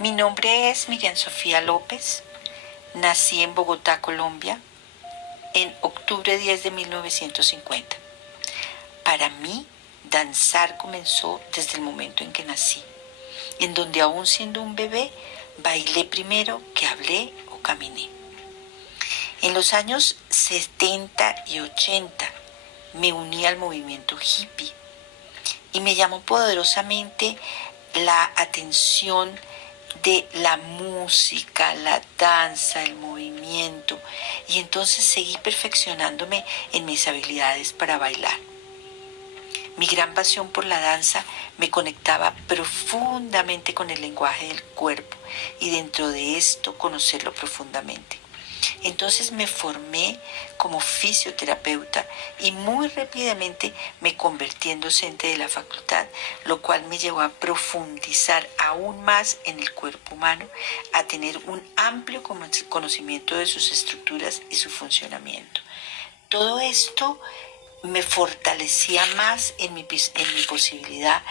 Mi nombre es Miriam Sofía López. Nací en Bogotá, Colombia, en octubre 10 de 1950. Para mí, danzar comenzó desde el momento en que nací, en donde aún siendo un bebé, bailé primero que hablé o caminé. En los años 70 y 80 me uní al movimiento hippie y me llamó poderosamente la atención de la música, la danza, el movimiento, y entonces seguí perfeccionándome en mis habilidades para bailar. Mi gran pasión por la danza me conectaba profundamente con el lenguaje del cuerpo y dentro de esto conocerlo profundamente. Entonces me formé como fisioterapeuta y muy rápidamente me convertí en docente de la facultad, lo cual me llevó a profundizar aún más en el cuerpo humano, a tener un amplio conocimiento de sus estructuras y su funcionamiento. Todo esto me fortalecía más en mi posibilidad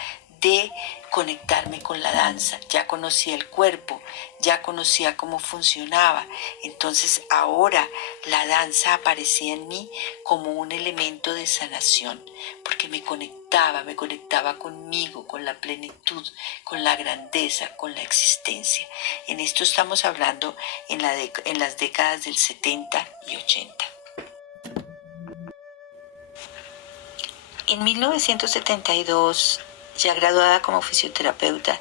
de conectarme con la danza. Ya conocía el cuerpo, ya conocía cómo funcionaba. Entonces ahora la danza aparecía en mí como un elemento de sanación, porque me conectaba conmigo, con la plenitud, con la grandeza, con la existencia. En esto estamos hablando en las décadas del 70 y 80. En 1972, ya graduada como fisioterapeuta,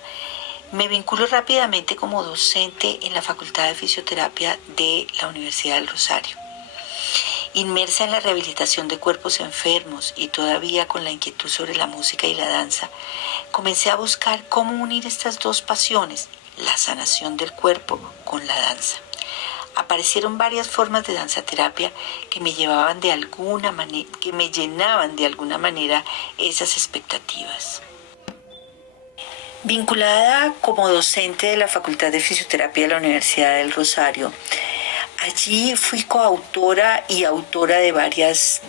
me vinculo rápidamente como docente en la Facultad de Fisioterapia de la Universidad del Rosario. Inmersa en la rehabilitación de cuerpos enfermos y todavía con la inquietud sobre la música y la danza, comencé a buscar cómo unir estas dos pasiones, la sanación del cuerpo con la danza. Aparecieron varias formas de danzaterapia que me llenaban de alguna manera esas expectativas. Vinculada como docente de la Facultad de Fisioterapia de la Universidad del Rosario, allí fui coautora y autora de varias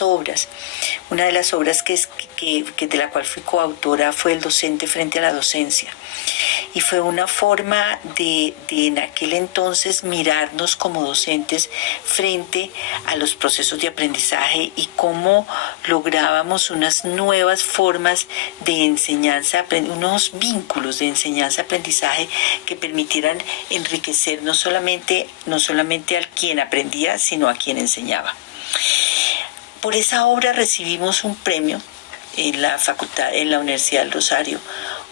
obras. Una de las obras de la cual fui coautora fue El docente frente a la docencia. Y fue una forma de en aquel entonces mirarnos como docentes frente a los procesos de aprendizaje y cómo lográbamos unas nuevas formas de enseñanza, unos vínculos de enseñanza-aprendizaje que permitieran enriquecer no solamente al quien aprendía, sino a quien enseñaba. Por esa obra recibimos un premio en la Universidad del Rosario,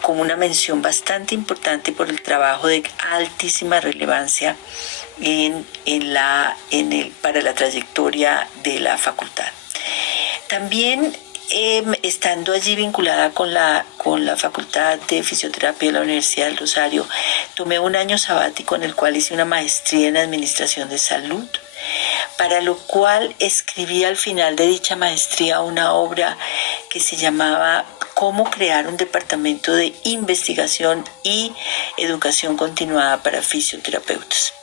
como una mención bastante importante por el trabajo de altísima relevancia para la trayectoria de la facultad. También estando allí vinculada con la Facultad de Fisioterapia de la Universidad del Rosario, tomé un año sabático en el cual hice una maestría en Administración de Salud, para lo cual escribí al final de dicha maestría una obra que se llamaba Cómo crear un departamento de investigación y educación continuada para fisioterapeutas.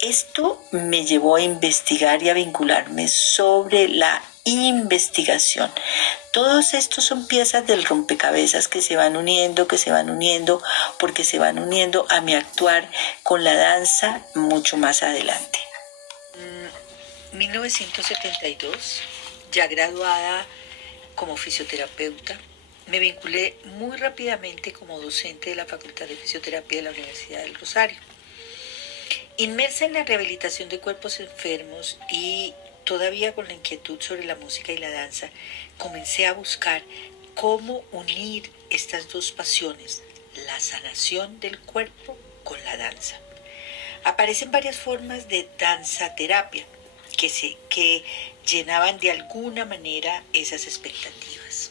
Esto me llevó a investigar y a vincularme sobre la investigación. Todos estos son piezas del rompecabezas que se van uniendo, porque se van uniendo a mi actuar con la danza mucho más adelante. 1972, ya graduada como fisioterapeuta, me vinculé muy rápidamente como docente de la Facultad de Fisioterapia de la Universidad del Rosario. Inmersa en la rehabilitación de cuerpos enfermos y todavía con la inquietud sobre la música y la danza, comencé a buscar cómo unir estas dos pasiones, la sanación del cuerpo con la danza. Aparecen varias formas de danzaterapia que llenaban de alguna manera esas expectativas.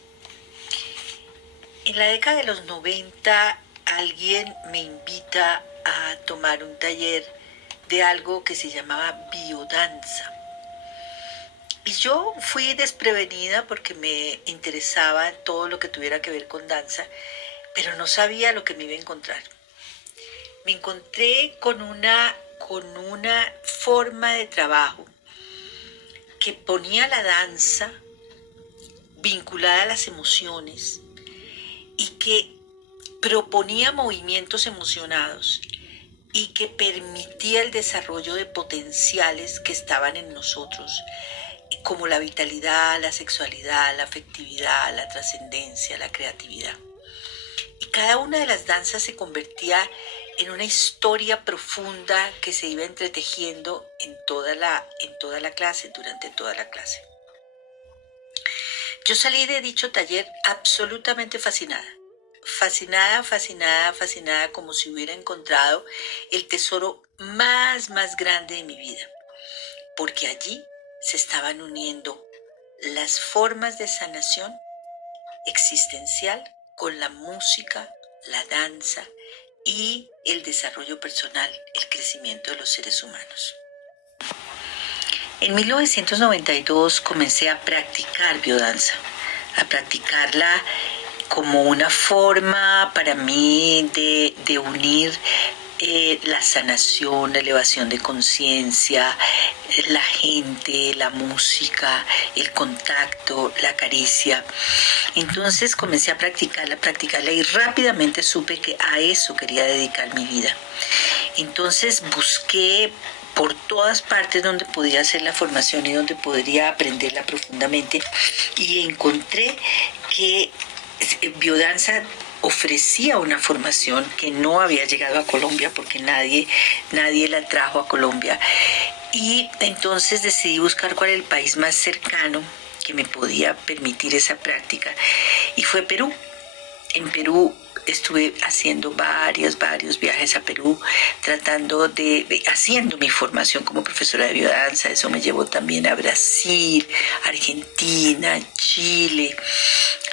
En la década de los 90, alguien me invita a tomar un taller de algo que se llamaba biodanza. Y yo fui desprevenida porque me interesaba todo lo que tuviera que ver con danza, pero no sabía lo que me iba a encontrar. Me encontré con una forma de trabajo que ponía la danza vinculada a las emociones y que proponía movimientos emocionados y que permitía el desarrollo de potenciales que estaban en nosotros, como la vitalidad, la sexualidad, la afectividad, la trascendencia, la creatividad. Y cada una de las danzas se convertía en una historia profunda que se iba entretejiendo en toda la clase, durante toda la clase. Yo salí de dicho taller absolutamente fascinada. Fascinada, como si hubiera encontrado el tesoro más grande de mi vida, porque allí se estaban uniendo las formas de sanación existencial con la música, la danza y el desarrollo personal, el crecimiento de los seres humanos. En 1992 comencé a practicar biodanza, a practicarla como una forma para mí de unir la sanación, la elevación de conciencia, la gente, la música, el contacto, la caricia. Entonces comencé a practicarla y rápidamente supe que a eso quería dedicar mi vida. Entonces busqué por todas partes donde podía hacer la formación y donde podría aprenderla profundamente, y encontré que biodanza ofrecía una formación que no había llegado a Colombia porque nadie la trajo a Colombia. Y entonces decidí buscar cuál era el país más cercano que me podía permitir esa práctica, y fue Perú. En Perú estuve haciendo varios viajes a Perú, haciendo mi formación como profesora de biodanza. Eso me llevó también a Brasil, Argentina, Chile,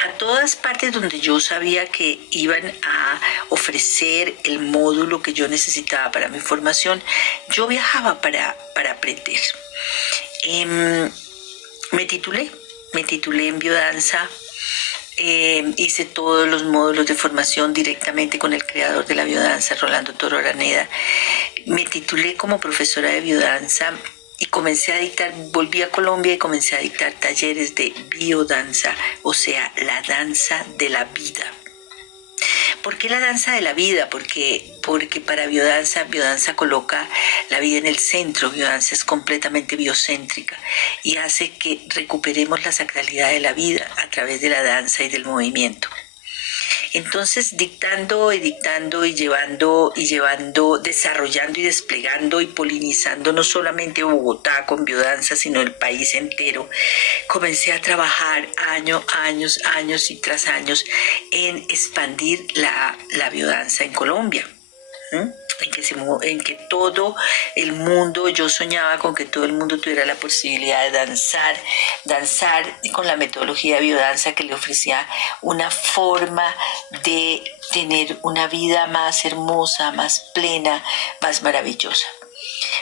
a todas partes donde yo sabía que iban a ofrecer el módulo que yo necesitaba para mi formación. Yo viajaba para aprender. Me titulé en biodanza. Hice todos los módulos de formación directamente con el creador de la biodanza, Rolando Toro Araneda. Me titulé como profesora de biodanza y volví a Colombia y comencé a dictar talleres de biodanza, o sea, la danza de la vida. ¿Por qué la danza de la vida? Porque para biodanza coloca la vida en el centro. Biodanza es completamente biocéntrica y hace que recuperemos la sacralidad de la vida a través de la danza y del movimiento. Entonces, dictando y llevando, desarrollando y desplegando y polinizando no solamente Bogotá con biodanza, sino el país entero, comencé a trabajar años y tras años en expandir la biodanza en Colombia. En que todo el mundo, yo soñaba con que todo el mundo tuviera la posibilidad de danzar con la metodología de biodanza, que le ofrecía una forma de tener una vida más hermosa, más plena, más maravillosa.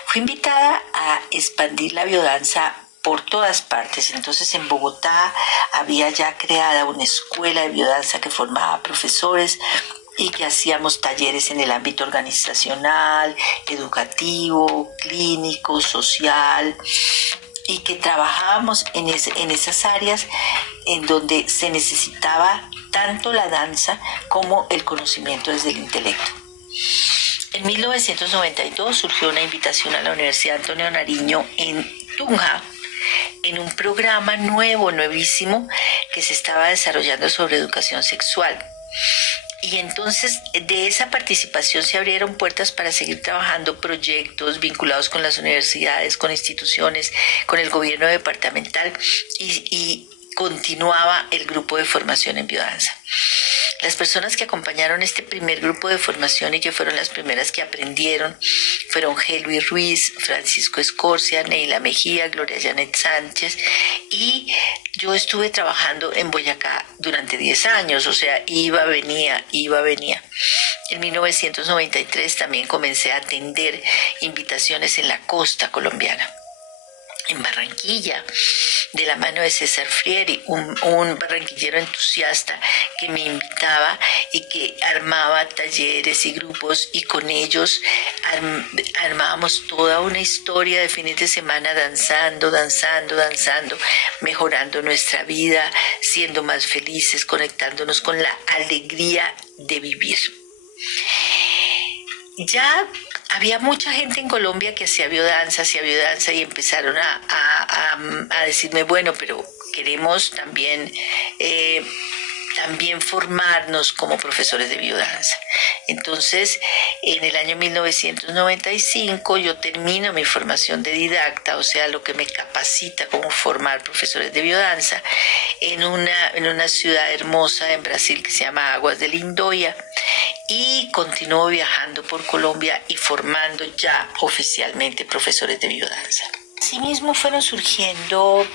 Fui invitada a expandir la biodanza por todas partes. Entonces, en Bogotá había ya creada una escuela de biodanza que formaba profesores y que hacíamos talleres en el ámbito organizacional, educativo, clínico, social, y que trabajábamos en esas áreas en donde se necesitaba tanto la danza como el conocimiento desde el intelecto. En 1992 surgió una invitación a la Universidad Antonio Nariño en Tunja, en un programa nuevísimo que se estaba desarrollando sobre educación sexual. Y entonces de esa participación se abrieron puertas para seguir trabajando proyectos vinculados con las universidades, con instituciones, con el gobierno departamental, y continuaba el grupo de formación en biodanza. Las personas que acompañaron este primer grupo de formación y que fueron las primeras que aprendieron fueron G. Luis Ruiz, Francisco Escorcia, Neila Mejía, Gloria Janet Sánchez, y yo estuve trabajando en Boyacá durante 10 años, o sea, iba, venía. En 1993 también comencé a atender invitaciones en la costa colombiana, en Barranquilla, de la mano de César Frieri, un barranquillero entusiasta que me invitaba y que armaba talleres y grupos, y con ellos armábamos toda una historia de fines de semana danzando, mejorando nuestra vida, siendo más felices, conectándonos con la alegría de vivir. Ya había mucha gente en Colombia que hacía biodanza, y empezaron a decirme, bueno, pero queremos también formarnos como profesores de biodanza. Entonces, en el año 1995 yo termino mi formación de didacta, o sea, lo que me capacita como formar profesores de biodanza, en una ciudad hermosa en Brasil que se llama Aguas del Lindóia, y continúo viajando por Colombia y formando ya oficialmente profesores de biodanza. Asimismo fueron surgiendo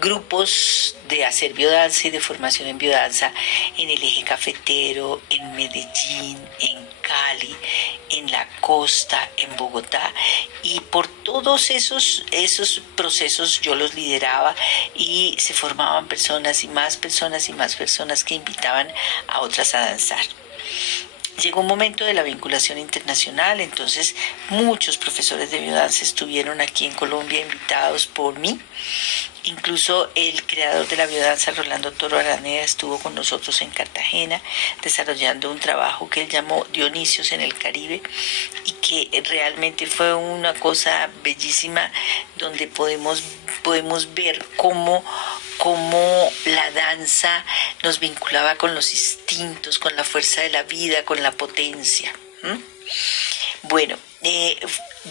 grupos de hacer biodanza y de formación en biodanza en el eje cafetero, en Medellín, en Cali, en la costa, en Bogotá, y por todos esos procesos yo los lideraba y se formaban personas y más personas que invitaban a otras a danzar. Llegó un momento de la vinculación internacional, entonces muchos profesores de biodanza estuvieron aquí en Colombia invitados por mí. Incluso el creador de la biodanza, Rolando Toro Araneda, estuvo con nosotros en Cartagena desarrollando un trabajo que él llamó Dionisios en el Caribe, y que realmente fue una cosa bellísima, donde podemos ver cómo la danza nos vinculaba con los instintos, con la fuerza de la vida, con la potencia. Bueno,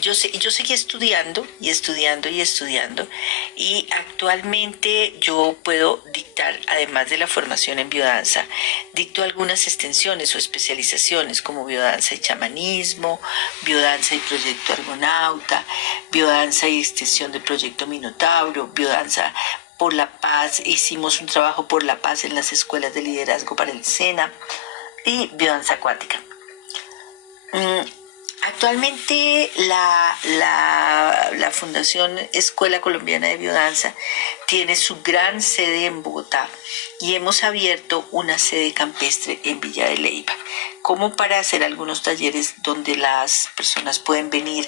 yo seguí estudiando, y actualmente yo puedo dictar, además de la formación en biodanza, dicto algunas extensiones o especializaciones como biodanza y chamanismo, biodanza y proyecto Argonauta, biodanza y extensión del proyecto Minotauro, biodanza por la paz. Hicimos un trabajo por la paz en las escuelas de liderazgo para el SENA, y biodanza acuática. Actualmente la Fundación Escuela Colombiana de Biodanza tiene su gran sede en Bogotá, y hemos abierto una sede campestre en Villa de Leyva, como para hacer algunos talleres donde las personas pueden venir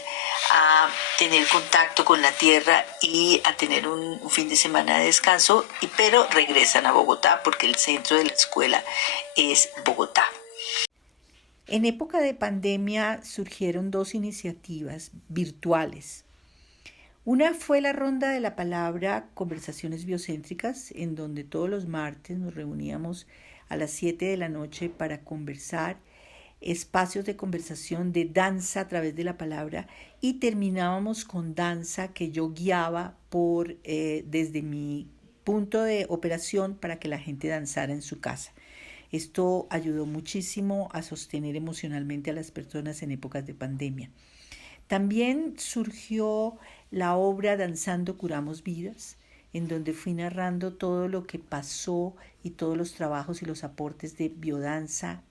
a tener contacto con la tierra y a tener un fin de semana de descanso, pero regresan a Bogotá porque el centro de la escuela es Bogotá. En época de pandemia surgieron dos iniciativas virtuales. Una fue la ronda de la palabra Conversaciones Biocéntricas, en donde todos los martes nos reuníamos a las 7 de la noche para conversar, espacios de conversación de danza a través de la palabra, y terminábamos con danza que yo guiaba desde mi punto de operación para que la gente danzara en su casa. Esto ayudó muchísimo a sostener emocionalmente a las personas en épocas de pandemia. También surgió la obra Danzando Curamos Vidas, en donde fui narrando todo lo que pasó y todos los trabajos y los aportes de biodanza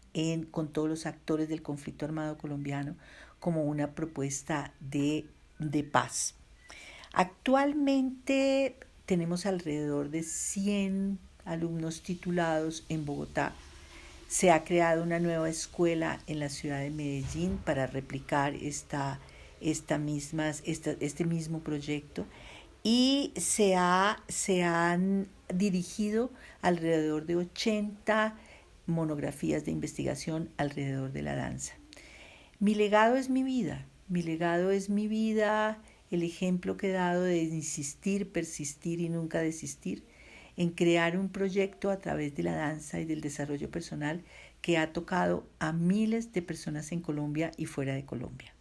con todos los actores del conflicto armado colombiano, como una propuesta de paz. Actualmente tenemos alrededor de 100 alumnos titulados en Bogotá. Se ha creado una nueva escuela en la ciudad de Medellín para replicar este mismo proyecto, y se han dirigido alrededor de 80 monografías de investigación alrededor de la danza. Mi legado es mi vida, el ejemplo que he dado de insistir, persistir y nunca desistir en crear un proyecto a través de la danza y del desarrollo personal que ha tocado a miles de personas en Colombia y fuera de Colombia.